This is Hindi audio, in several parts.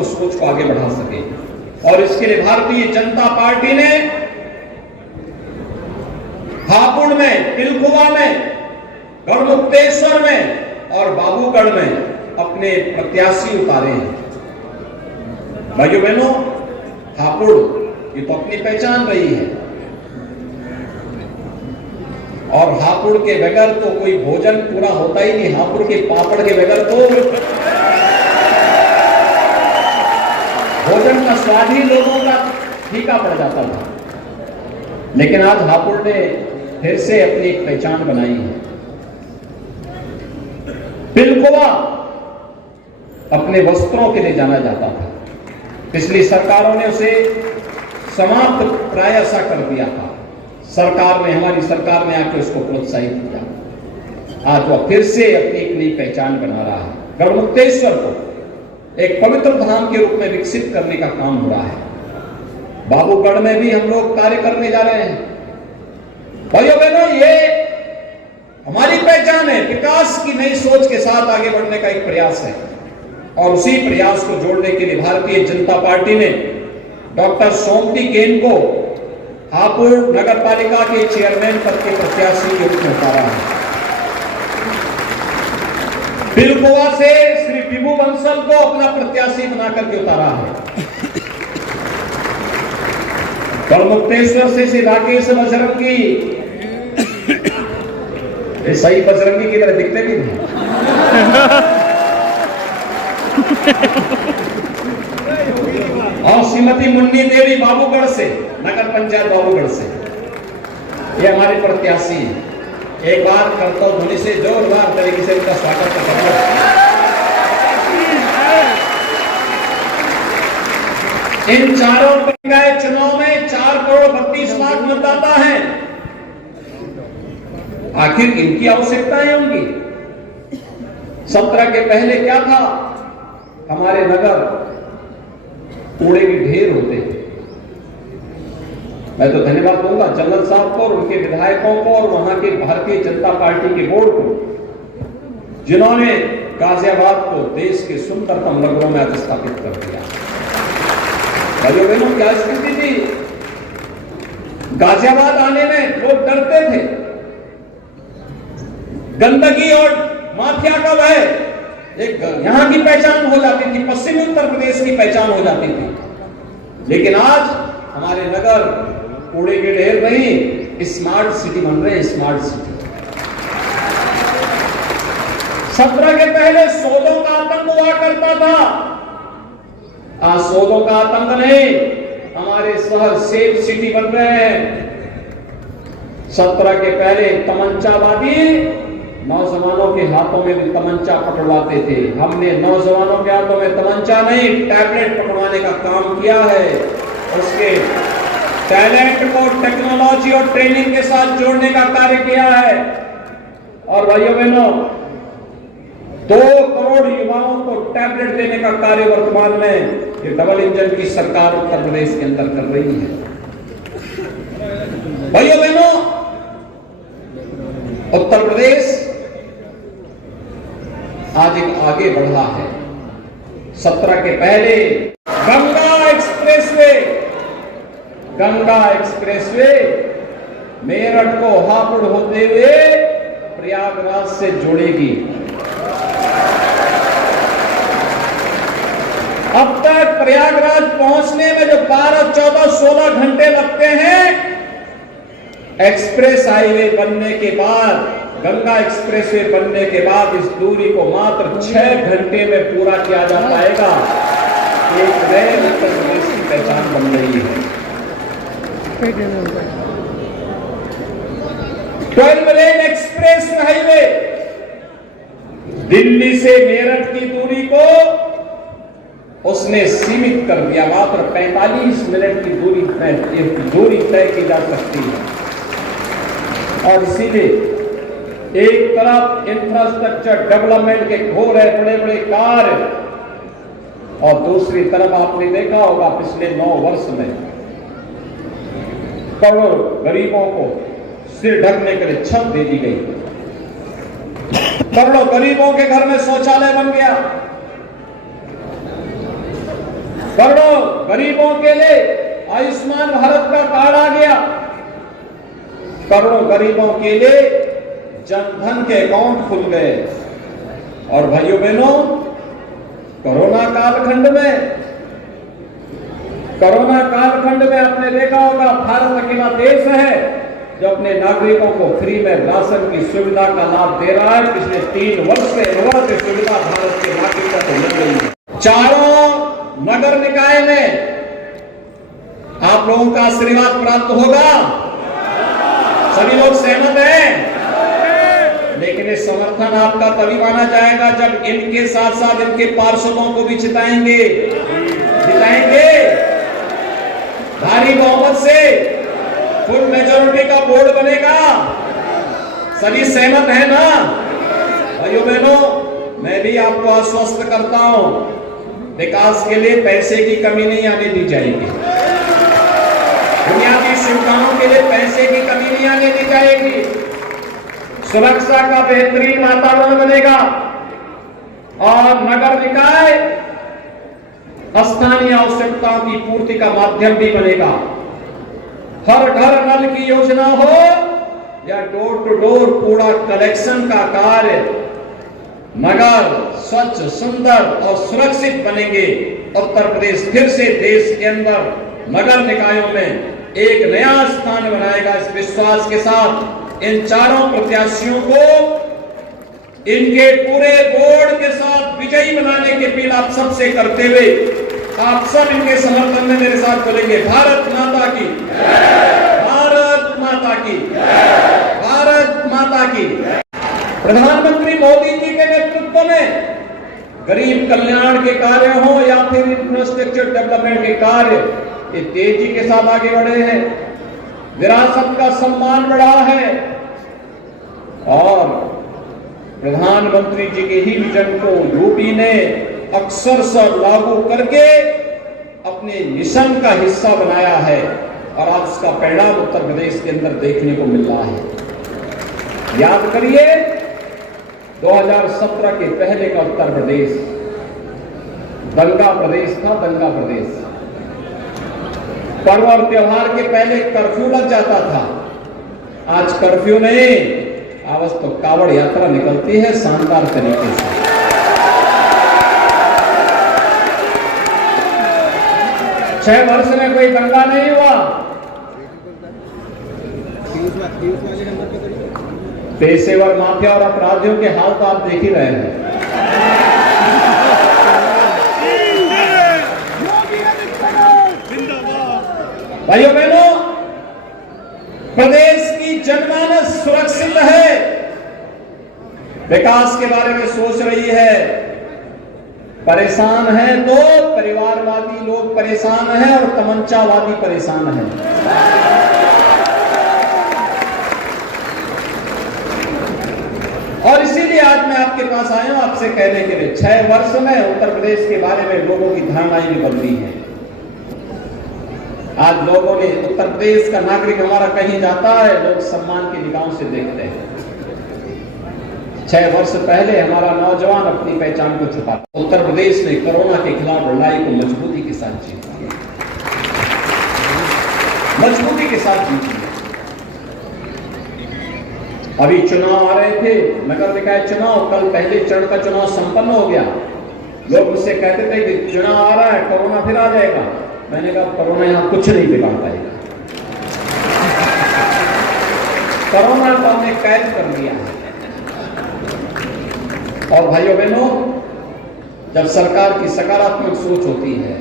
को सोच को आगे बढ़ा सके। और इसके लिए भारतीय जनता पार्टी ने हापुड़ में, तिलकुआ में, गढ़मुक्तेश्वर में और बाबूगढ़ में अपने प्रत्याशी उतारे हैं। भाइयों बहनों, हापुड़ ये तो अपनी पहचान रही है और हापुड़ के बगैर तो कोई भोजन पूरा होता ही नहीं। हापुड़ के पापड़ के बगैर तो भोजन का स्वाद ही लोगों का फीका पड़ जाता था। लेकिन आज हापुड़ ने फिर से अपनी एक पहचान बनाई है। तिलकुआ अपने वस्त्रों के लिए जाना जाता था, पिछली सरकारों ने उसे समाप्त प्राय सा कर दिया था। सरकार ने, हमारी सरकार ने आके उसको प्रोत्साहित किया। आज वह फिर से अपनी एक नई पहचान बना रहा है। गढ़मुक्तेश्वर को एक पवित्र धाम के रूप में विकसित करने का काम हो रहा है। बाबूगढ़ में भी हम लोग कार्य करने जा रहे हैं। भाइयों बहनों, ये हमारी पहचान है। विकास की नई सोच के साथ आगे बढ़ने का एक प्रयास है और उसी प्रयास को जोड़ने के लिए भारतीय जनता पार्टी ने डॉक्टर सोमती केन को हापुड़ नगर पालिका के चेयरमैन पद के प्रत्याशी के रूप में उतारा है। तिलकुआ से श्री विभू बंसल को अपना प्रत्याशी बनाकर के उतारा है। गढ़मुक्तेश्वर से श्री राकेश बजरंगी, ये सही बजरंगी की तरह दिखते भी नहीं। और श्रीमती मुन्नी देवी बाबूगढ़ से, नगर पंचायत बाबूगढ़ से, ये हमारे प्रत्याशी हैं। एक बार कर्तव्य ध्वनि से जोरदार तरीके से इनका स्वागत करना। इन चारों निकाय चुनाव में 4,32,00,000 मतदाता हैं। आखिर इनकी आवश्यकताएं होंगी। 17 के पहले क्या था? हमारे नगर कूड़े के ढेर होते हैं। मैं तो धन्यवाद दूंगा जंगल साहब को और उनके विधायकों को और वहां के भारतीय जनता पार्टी के बोर्ड को, जिन्होंने गाजियाबाद को देश के सुंदरतम नगरों में अधिस्थापित कर दिया। भाइयों बहनों, क्या स्थिति थी? गाजियाबाद आने में लोग डरते थे। गंदगी और माफिया का भय एक यहां की पहचान हो जाती थी, पश्चिमी उत्तर प्रदेश की पहचान हो जाती थी। लेकिन आज हमारे नगर कूड़े के ढेर नहीं, स्मार्ट सिटी बन रहे हैं। स्मार्ट सिटी 17 के पहले सौदों का आतंक हुआ करता था। आज सौदों का आतंक नहीं, हमारे शहर सेफ सिटी बन रहे हैं। 17 के पहले तमंचावादी नौजवानों के हाथों में भी तमंचा पकड़वाते थे। हमने नौजवानों के हाथों में तमंचा नहीं, टैबलेट पकड़वाने का काम किया है। उसके टैलेंट को टेक्नोलॉजी और ट्रेनिंग के साथ जोड़ने का कार्य किया है। और भाइयों बहनों, 2 करोड़ युवाओं को टैबलेट देने का कार्य वर्तमान में ये डबल इंजन की सरकार उत्तर प्रदेश के अंदर कर रही है। भाइयों बहनों, उत्तर प्रदेश आज एक आगे बढ़ा है। 17 के पहले गंगा एक्सप्रेसवे मेरठ को हापुड़ होते हुए प्रयागराज से जोड़ेगी। अब तक प्रयागराज पहुंचने में जो 12, 14, 16 घंटे लगते हैं, एक्सप्रेस हाईवे बनने के बाद, गंगा एक्सप्रेसवे बनने के बाद इस दूरी को मात्र 6 घंटे में पूरा किया जा पाएगा। एक नए उत्तर प्रदेश की पहचान बन रही है। 12 लेन एक्सप्रेस हाईवे दिल्ली से मेरठ की दूरी को उसने सीमित कर दिया। मात्र 45 मिनट की दूरी तय की जा सकती है। और इसीलिए एक तरफ इंफ्रास्ट्रक्चर डेवलपमेंट के हो रहे बड़े बड़े कार्य और दूसरी तरफ आपने देखा होगा पिछले 9 वर्ष में करोड़ों गरीबों को सिर ढकने के लिए छत दे दी गई। करोड़ों गरीबों के घर में शौचालय बन गया। करोड़ों गरीबों के लिए आयुष्मान भारत का कार्ड आ गया, करोड़ों गरीबों के लिए जनधन के अकाउंट खुल गए। और भाइयों बहनों, कोरोना कालखंड में आपने देखा होगा, भारत अकेला देश है जो अपने नागरिकों को फ्री में राशन की सुविधा का लाभ दे रहा है। पिछले 3 वर्ष से अवैध सुविधा भारत के नागरिकों को मिल रही है। चारों नगर निकाय में आप लोगों का आशीर्वाद प्राप्त होगा, सभी लोग सहमत हैं। लेकिन ये समर्थन आपका तभी माना जाएगा जब इनके साथ साथ इनके पार्षदों को भी जिताएंगे भारी बहुमत से, फुल मेजॉरिटी का बोर्ड बनेगा। सभी सहमत है ना? भाइयों बहनों, मैं भी आपको आश्वस्त करता हूं, विकास के लिए पैसे की कमी नहीं आने दी जाएगी। बुनियादी सुविधाओं के लिए पैसे की कमी नहीं आने दी जाएगी। सुरक्षा का बेहतरीन वातावरण बनेगा और नगर निकाय स्थानीय आवश्यकताओं की पूर्ति का माध्यम भी बनेगा। हर घर नल की योजना हो या डोर टू डोर कूड़ा कलेक्शन का कार्य, नगर स्वच्छ, सुंदर और सुरक्षित बनेंगे। उत्तर प्रदेश फिर से देश के अंदर नगर निकायों में एक नया स्थान बनाएगा। इस विश्वास के साथ इन चारों प्रत्याशियों को इनके पूरे बोर्ड के साथ विजयी बनाने की अपील आप सबसे करते हुए आप सब इनके समर्थन में मेरे साथ बोलेंगे, भारत माता की, भारत माता की, भारत माता की। प्रधानमंत्री मोदी जी के नेतृत्व में गरीब कल्याण के कार्य हो या फिर इंफ्रास्ट्रक्चर डेवलपमेंट के कार्य, ये तेजी के साथ आगे बढ़े हैं। विरासत का सम्मान बढ़ा है और प्रधानमंत्री जी के ही विजन को यूपी ने अक्षरशः लागू करके अपने मिशन का हिस्सा बनाया है और आज उसका परिणाम उत्तर प्रदेश के अंदर देखने को मिल रहा है। याद करिए, 2017 के पहले का उत्तर प्रदेश दंगा प्रदेश था, दंगा प्रदेश। पर्व और त्योहार के पहले कर्फ्यू लग जाता था, आज कर्फ्यू नहीं, आज तो कावड़ यात्रा निकलती है शानदार तरीके से। छह वर्ष में कोई दंगा नहीं हुआ। पेशेवर माफिया और अपराधियों के हाल तो आप देख ही रहे हैं। भाइयों बहनों, प्रदेश की जनमानस सुरक्षित है, विकास के बारे में सोच रही है। परेशान है तो परिवारवादी लोग परेशान हैं और तमंचावादी परेशान हैं। और इसीलिए आज मैं आपके पास आया हूं आपसे कहने के लिए, 6 वर्ष में उत्तर प्रदेश के बारे में लोगों की धारणाएं भी बदली है। आज लोगों ने, उत्तर प्रदेश का नागरिक हमारा कहीं जाता है, लोग सम्मान की निगाहों से देखते हैं। 6 वर्ष पहले हमारा नौजवान अपनी पहचान को छुपाता। उत्तर प्रदेश ने कोरोना के खिलाफ लड़ाई को मजबूती के साथ जीती, मजबूती के साथ जीती। अभी चुनाव आ रहे थे, नगर निकाय चुनाव, कल पहले चरण का चुनाव संपन्न हो गया। लोग मुझसे कहते थे कि चुनाव आ रहा है, कोरोना फिर आ जाएगा। मैंने कहा कोरोना यहां कुछ नहीं बिगाड़ पाएगा। कोरोना को हमने कैद कर दिया है। और भाइयों बहनों, जब सरकार की सकारात्मक सोच होती है,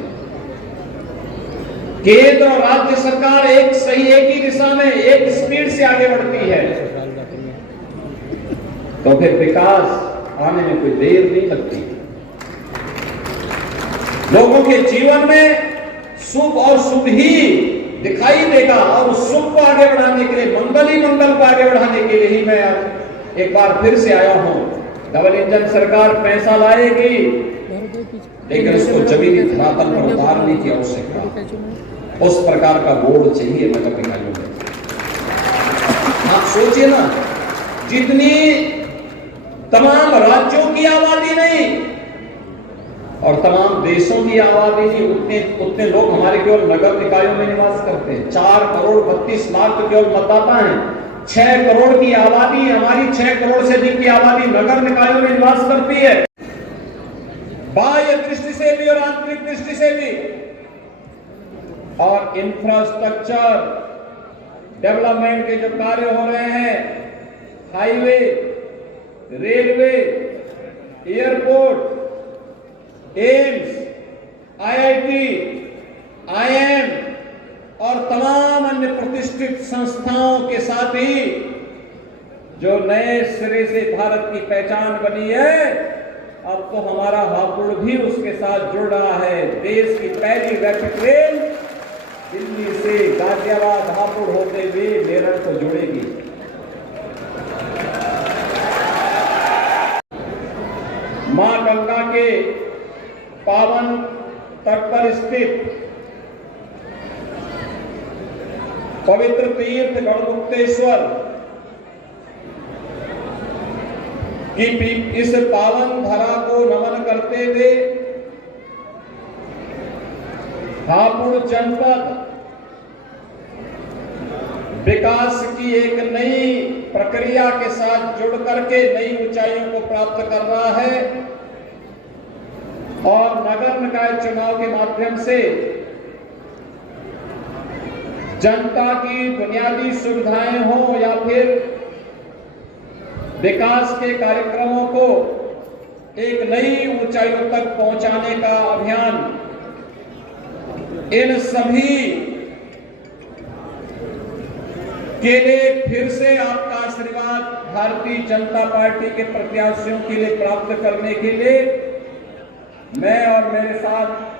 केंद्र और राज्य सरकार एक ही दिशा में एक स्पीड से आगे बढ़ती है, तो फिर विकास आने में कोई देर नहीं लगती। लोगों के जीवन में शुभ और शुभ ही दिखाई देगा और उस शुभ को आगे बढ़ाने के लिए, मंगल ही मंगल को आगे बढ़ाने के लिए ही मैं आज एक बार फिर से आया हूं। डबल इंजन सरकार पैसा लाएगी, लेकिन उसको जमीनी धरातल पर उतारने की आवश्यकता, उस प्रकार का बोर्ड चाहिए नगर निकायों में। आप सोचिए ना, जितनी तमाम राज्यों की आबादी नहीं, और तमाम देशों की आबादी ही उतने लोग हमारे केवल नगर निकायों में निवास करते हैं। 4 करोड़ 32 लाख तो केवल मतदाता हैं। 6 करोड़ की आबादी हमारी, 6 करोड़ से अधिक की आबादी नगर निकायों में निवास करती है। बाह्य दृष्टि से भी और आंतरिक दृष्टि से भी। और इंफ्रास्ट्रक्चर डेवलपमेंट के जो कार्य हो रहे हैं, highway, railway, airport, AIIMS, IIT, IIM और तमाम अन्य प्रतिष्ठित संस्थाओं के साथ ही जो नए सिरे से भारत की पहचान बनी है, अब तो हमारा हापुड़ भी उसके साथ जुड़ रहा है। देश की पहली रैपिड ट्रेन दिल्ली से गाजियाबाद हापुड़ होते हुए मेरठ को जुड़ेगी। मां गंगा के पावन तट पर स्थित पवित्र तीर्थ गढ़मुक्तेश्वर की इस पावन धरा को नमन करते हुए हापुड़ जनपद विकास की एक नई प्रक्रिया के साथ जुड़ करके नई ऊंचाइयों को प्राप्त कर रहा है और नगर निकाय चुनाव के माध्यम से जनता की बुनियादी सुविधाएं हो या फिर विकास के कार्यक्रमों को एक नई ऊंचाइयों तक पहुंचाने का अभियान, इन सभी के लिए फिर से आपका आशीर्वाद भारतीय जनता पार्टी के प्रत्याशियों के लिए प्राप्त करने के लिए मैं और मेरे साथ